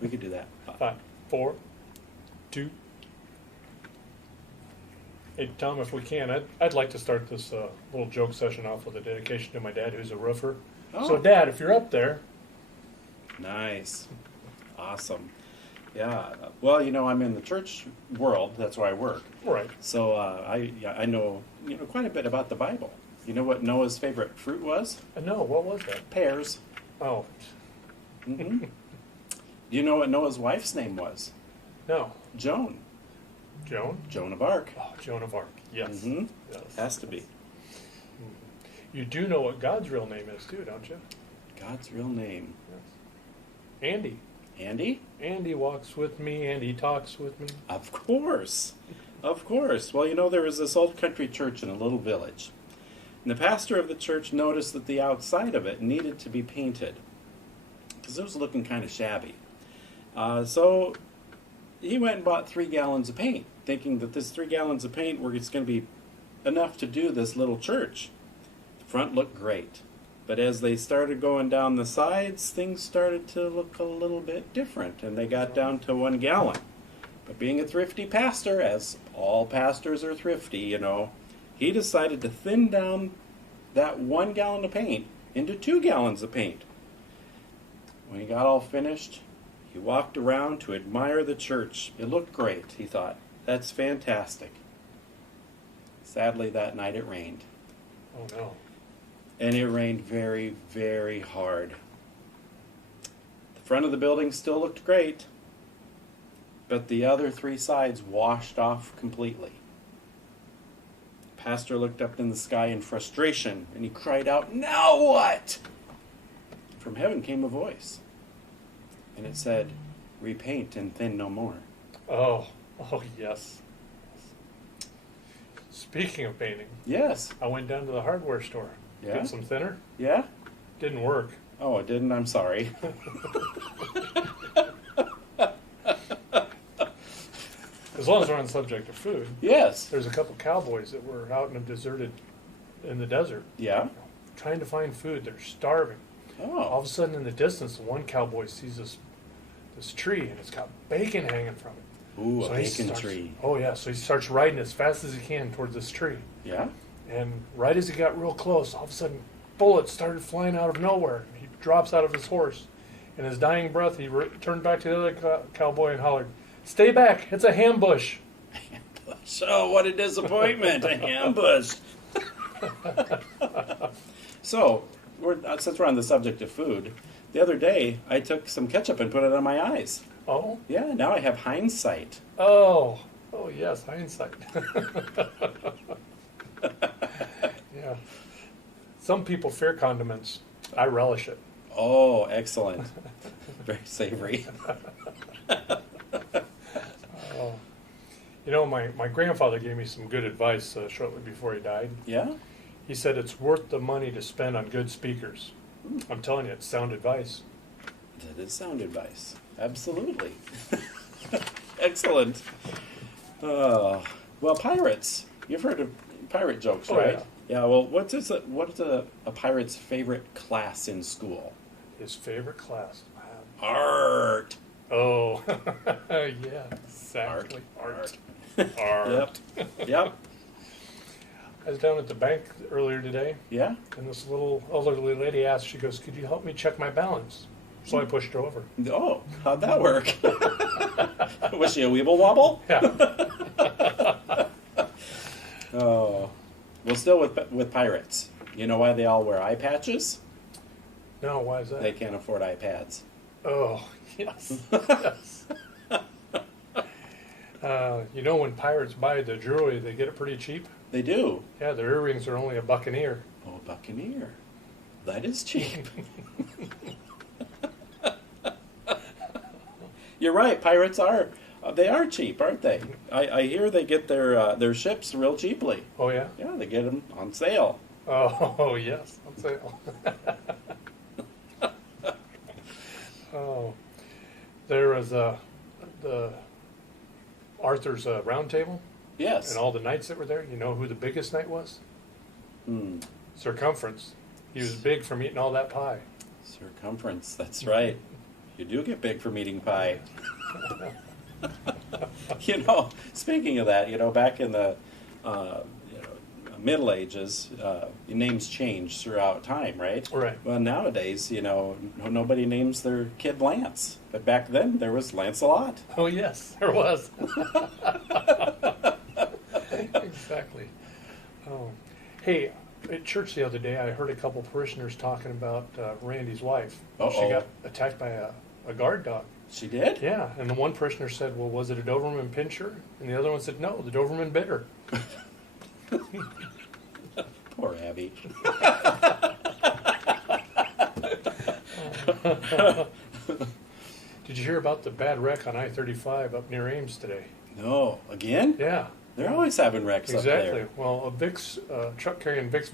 We could do that. 5, 4, 2. Hey, Tom, if we can, I'd like to start this little joke session off with a dedication to my dad, who's a roofer. Oh. So, Dad, if you're up there. Nice. Awesome. Yeah. Well, I'm in the church world. That's where I work. Right. So I know quite a bit about the Bible. You know what Noah's favorite fruit was? No, what was that? Pears. Oh. Mm-hmm. Do you know what Noah's wife's name was? No. Joan. Joan? Joan of Arc. Oh, Joan of Arc. Yes. Mm-hmm. Yes. Has to be. You do know what God's real name is, too, don't you? God's real name. Yes. Andy. Andy? Andy walks with me, Andy talks with me. Of course. Of course. Well, there was this old country church in a little village. And the pastor of the church noticed that the outside of it needed to be painted because it was looking kind of shabby. So he went and bought 3 gallons of paint, thinking that this 3 gallons of paint were going to be enough to do this little church. The front looked great. But as they started going down the sides, things started to look a little bit different, and they got down to 1 gallon. But being a thrifty pastor, as all pastors are thrifty, he decided to thin down that 1 gallon of paint into 2 gallons of paint. When he got all finished, he walked around to admire the church. It looked great, he thought. That's fantastic. Sadly, that night it rained. Oh, no. And it rained very, very hard. The front of the building still looked great, but the other 3 sides washed off completely. The pastor looked up in the sky in frustration, and he cried out, "Now what?" From heaven came a voice, and it said, "Repaint and thin no more." Oh, yes. Speaking of painting, Yes. I went down to the hardware store. Yeah? Get some thinner. Yeah? Didn't work. Oh, it didn't? I'm sorry. As long as we're on the subject of food, Yes. there's a couple cowboys that were out in the desert, Yeah? trying to find food. They're starving. All Oh. of a sudden, in the distance, one cowboy sees this tree, and it's got bacon hanging from it. Ooh, So a he bacon starts- tree. Oh, yeah. So he starts riding as fast as he can towards this tree. Yeah? And right as he got real close, all of a sudden, bullets started flying out of nowhere. He drops out of his horse. In his dying breath, he turned back to the other cowboy and hollered, "Stay back! It's a ambush!" So, what a disappointment! A ambush. So, since we're on the subject of food, the other day I took some ketchup and put it on my eyes. Oh? Yeah, now I have hindsight. Oh, yes, hindsight. Yeah. Some people fear condiments. I relish it. Oh, excellent. Very savory. My grandfather gave me some good advice shortly before he died. Yeah? He said it's worth the money to spend on good speakers. I'm telling you, it's sound advice. That is sound advice. Absolutely. Excellent. Well, pirates. You've heard of pirate jokes, Oh, right? yeah. Yeah, well, what's a pirate's favorite class in school? His favorite class. Art. Oh, yeah, exactly. Art. Yep. Yep. I was down at the bank earlier today, Yeah? and this little elderly lady asked, she goes, "Could you help me check my balance?" So I pushed her over. Oh, how'd that work? Was she a weeble wobble? Yeah. Oh. Well, still with pirates. You know why they all wear eye patches? No, why is that? They can't afford iPads. Oh, yes. Yes. When pirates buy the jewelry, they get it pretty cheap. They do. Yeah, their earrings are only $1 an ear. Oh, Buccaneer. That is cheap. You're right. Pirates are. They are cheap, aren't they? I hear they get their ships real cheaply. Oh, yeah? Yeah, they get them on sale. Oh, yes, on sale. Oh, there was the Arthur's round table, Yes. and all the knights that were there. You know who the biggest knight was? Circumference. He was big from eating all that pie. Circumference. That's right. You do get big from eating pie. You know, speaking of that, you know, back in the Middle Ages, names change throughout time, right? Right. Well, nowadays, you know, nobody names their kid Lance. But back then, there was Lancelot. Oh, yes, there was. Exactly. Oh. Hey, at church the other day, I heard a couple parishioners talking about Randy's wife. Uh-oh. She got attacked by a guard dog. She did? Yeah, and the one parishioner said, well, was it a Doberman Pinscher? And the other one said, no, the Doberman bit her. Poor Abby. Did you hear about the bad wreck on I-35 up near Ames today? No. Again? Yeah. They're always having wrecks up Exactly. there. Well, a Vicks truck carrying Vicks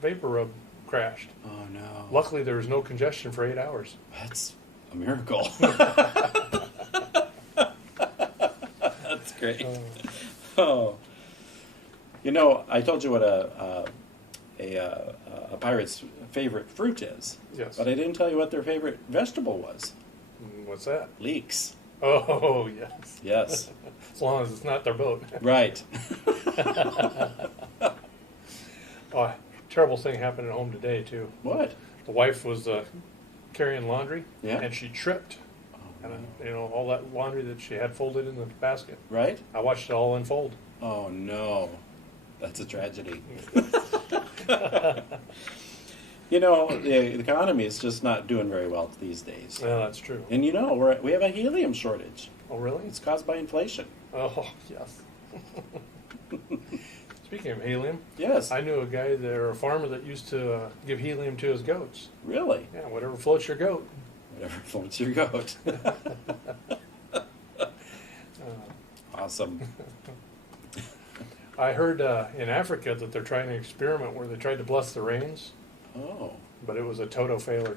vapor rub crashed. Oh, no. Luckily, there was no congestion for 8 hours. That's a miracle. That's great. Oh. You know, I told you what a pirate's favorite fruit is. Yes. But I didn't tell you what their favorite vegetable was. What's that? Leeks. Oh, yes. Yes. As long as it's not their boat. Right. Oh, terrible thing happened at home today, too. What? The wife was carrying laundry, Yeah. and she tripped. Oh, And, you know, all that laundry that she had folded in the basket. right? I watched it all unfold. Oh, no. That's a tragedy. You know, the economy is just not doing very well these days. Yeah, that's true. And you know, we have a helium shortage. Oh, really? It's caused by inflation. Oh, yes. Speaking of helium, Yes. I knew a guy there, a farmer that used to give helium to his goats. Really? Yeah, whatever floats your goat. Whatever floats your goat. Awesome. I heard in Africa that they're trying to experiment where they tried to bless the rains, Oh, but it was a total failure.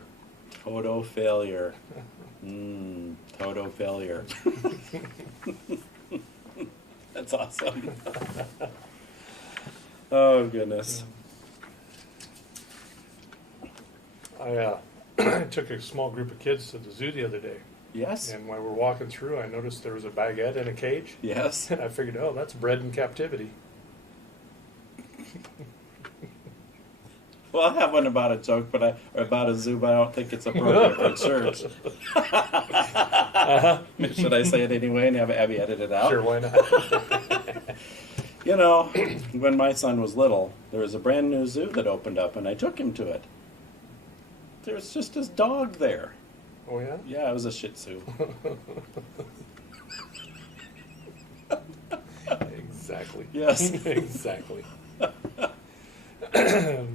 total failure. Total failure. That's awesome. Oh, goodness. I took a small group of kids to the zoo the other day, Yes? and while we were walking through, I noticed there was a baguette in a cage, Yes? and I figured, oh, that's bred in captivity. Well, I have one about a joke, or about a zoo, but I don't think it's appropriate for church. Should I say it anyway and have Abby edit it out? Sure, why not? You know, when my son was little, there was a brand new zoo that opened up, and I took him to it. There was just this dog there. Oh, yeah? Yeah, it was a Shih Tzu. Exactly. Yes. Exactly.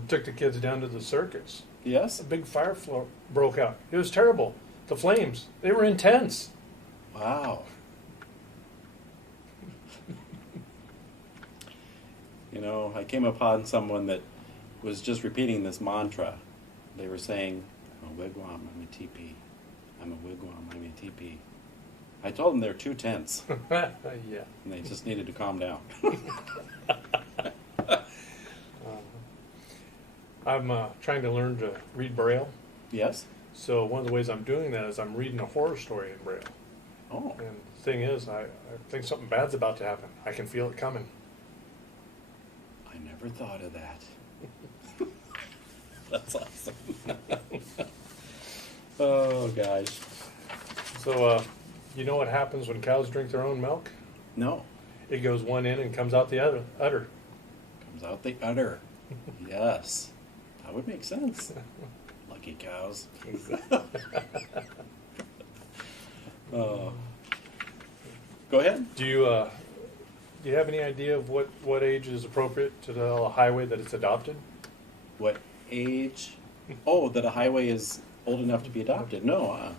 Took the kids down to the circus. Yes? A big fire broke out. It was terrible. The flames, they were intense. Wow. You know, I came upon someone that was just repeating this mantra. They were saying, I'm a wigwam, I'm a teepee. I'm a wigwam, I'm a teepee. I told them they're too tense, Yeah. and they just needed to calm down. I'm trying to learn to read Braille. Yes? So one of the ways I'm doing that is I'm reading a horror story in Braille. Oh, And the thing is, I think something bad's about to happen. I can feel it coming. I never thought of that. That's awesome. Oh, gosh. So, you know what happens when cows drink their own milk? No. It goes one in and comes out the other. Comes out the udder. Yes. That would make sense. Lucky cows. Oh. Go ahead. Do you have any idea of what age is appropriate to tell a highway that it's adopted? What age? Oh, that a highway is old enough to be adopted. No.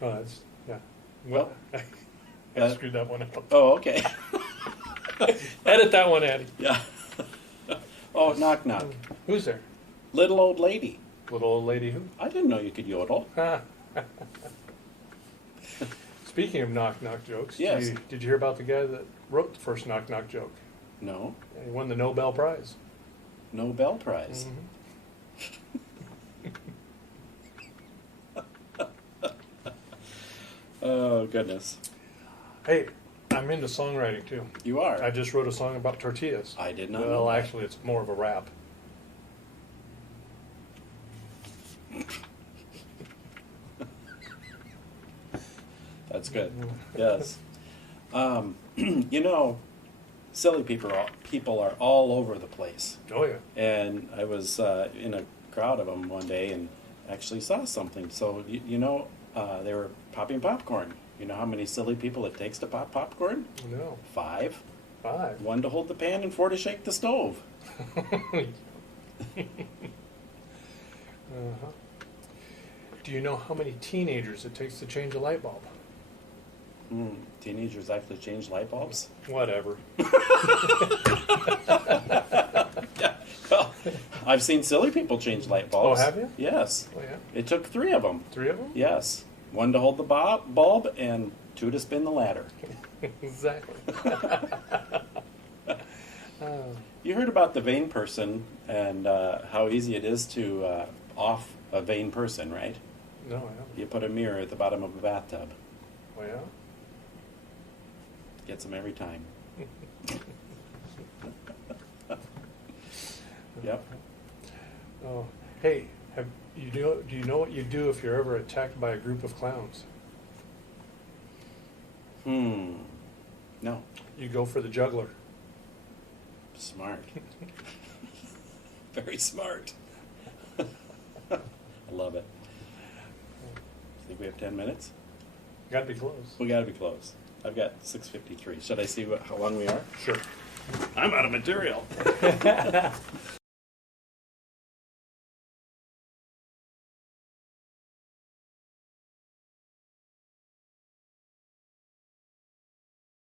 Oh, that's yeah. Well, I screwed that one up. Oh, okay. Edit that one, Addie. Yeah. Oh, knock, knock. Who's there? Little old lady. Little old lady who? I didn't know you could yodel. Speaking of knock knock jokes, Yes. did you hear about the guy that wrote the first knock knock joke? No. He won the Nobel Prize. Nobel Prize. Oh, goodness. Hey, I'm into songwriting too. You are. I just wrote a song about tortillas. I did not know Well, that. actually, it's more of a rap. That's good. Yes. You know, silly people are all over the place. Oh yeah. And I was in a crowd of them one day and actually saw something. So, they were popping popcorn. You know how many silly people it takes to pop popcorn? No. 5. 5. 1 to hold the pan and 4 to shake the stove. Uh-huh. Do you know how many teenagers it takes to change a light bulb? Teenagers actually change light bulbs? Whatever. Yeah. Well, I've seen silly people change light bulbs. Oh, have you? Yes. Oh yeah. It took 3 of them. 3 of them? Yes. 1 to hold the bulb and 2 to spin the ladder. Exactly. You heard about the vain person and how easy it is to off a vain person, right? No, I haven't. You put a mirror at the bottom of a bathtub. Oh yeah. Gets them every time. Yep. Oh, hey, do you know what you do if you're ever attacked by a group of clowns? No. You go for the juggler. Smart. Very smart. I love it. Think we have 10 minutes? Got to be close. We gotta be close. I've got 6:53. Should I see how long we are? Sure. I'm out of material.